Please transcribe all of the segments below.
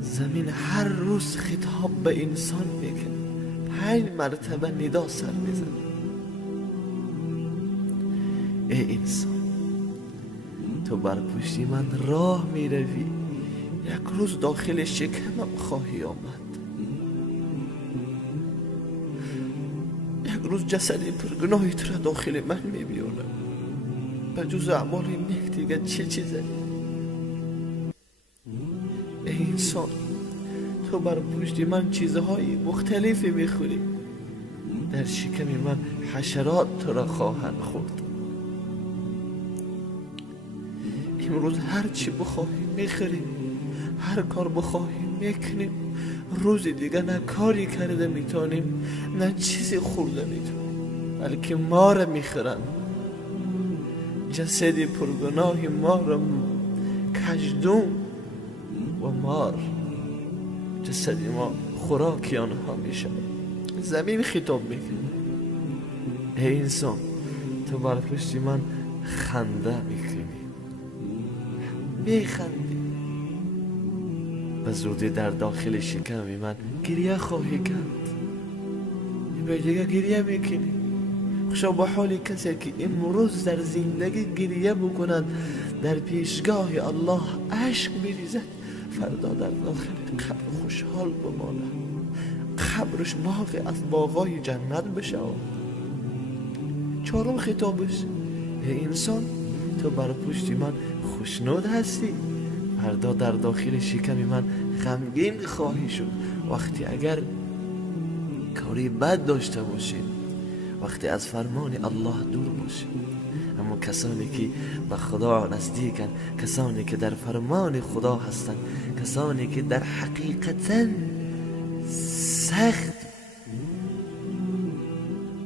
زمین هر روز خطاب به انسان میکنه، 5 مرتبه ندا سر میزنه. ای انسان، تو بر پشتی من راه میروی، یک روز داخل شکمم خواهی آمد. یک روز جسد پرگناهی تو را داخل من میبیارم. به جز اعمال نیک دیگه چه چیزه؟ ای انسان، تو بر پشت من چیزهای مختلفی میخوری. در شکم من حشرات تو را خواهند خورد. امروز هر چی بخواهیم میخوریم، هر کار بخواهیم میکنیم. روز دیگه نه کاری کرده میتونیم، نه چیزی خورده میتونیم، بلکه ما را میخورن. جسد پرگناه ما را کژدم و مار، جسد ما خوراکی آنها میشه. زمین خطاب میکنه. ای انسان، تو بر پشت من خنده میکنی، میخندی. به زودی در داخل شکم من گریه خواهی کرد. به دیگه گریه میکنی. خوشا به حال کسی که امروز در زندگی گریه بکند، در پیشگاه الله اشک بریزد، فردا در داخل قبر خوشحال بماند. قبرش باغ از باغای جنت بشه. 4 خطابش: ای انسان، تو بر پشت من خوشنود هستی، فردا در داخل شکم من غمگین خواهی شد. وقتی اگر کاری بد داشته باشید، وقتی از فرمان الله دور باشید. اما کسانی که به خدا نزدیکن، کسانی که در فرمان خدا هستند، کسانی که در حقیقتا سخت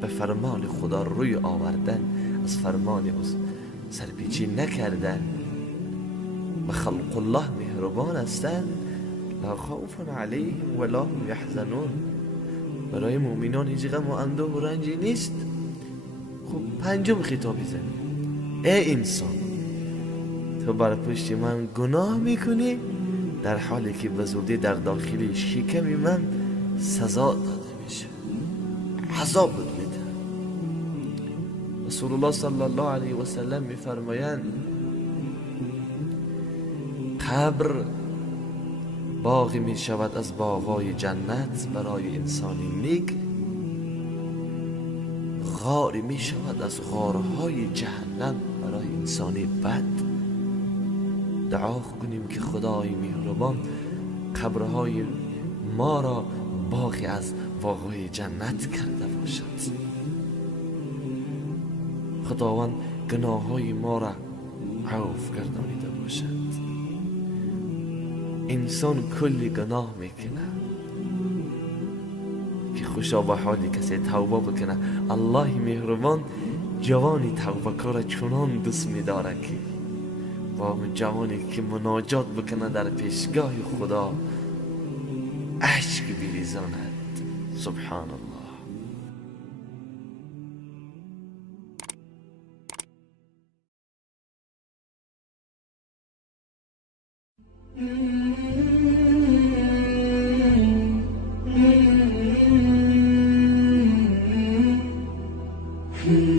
به فرمان خدا روی آوردن، از فرمان از سرپیچی نکردن، به خلق الله مهربان هستند، لا خوف علیهم ولا هم یحزنون. برای مؤمنان هیچ غم و اندوه و رنجی نیست. خب 5 خطابی زنی: ای انسان، تو بر پشت من گناه میکنی، در حالی که به زودی در داخل شکم من سزا داده میشه، عذاب میده. رسول الله صلی الله علیه و سلم میفرمایند قبر باغی می شود از باغای جنت برای انسانی نیک، غاری می شود از غارهای جهنم برای انسانی بد. دعا کنیم که خدای مهربان قبرهای ما را باغی از باغهای جنت کرده باشد. خداوند گناههای ما را عفو گردانیده باشد. انسان کلی گناه میکنه که خوشا به حالی کسی توبه بکنه. الله مهربان جوانی توبه کار چنان دوست میداره که با اون جوانی که مناجات بکنه در پیشگاه خدا اشک بریزاند. سبحان الله. Hmm.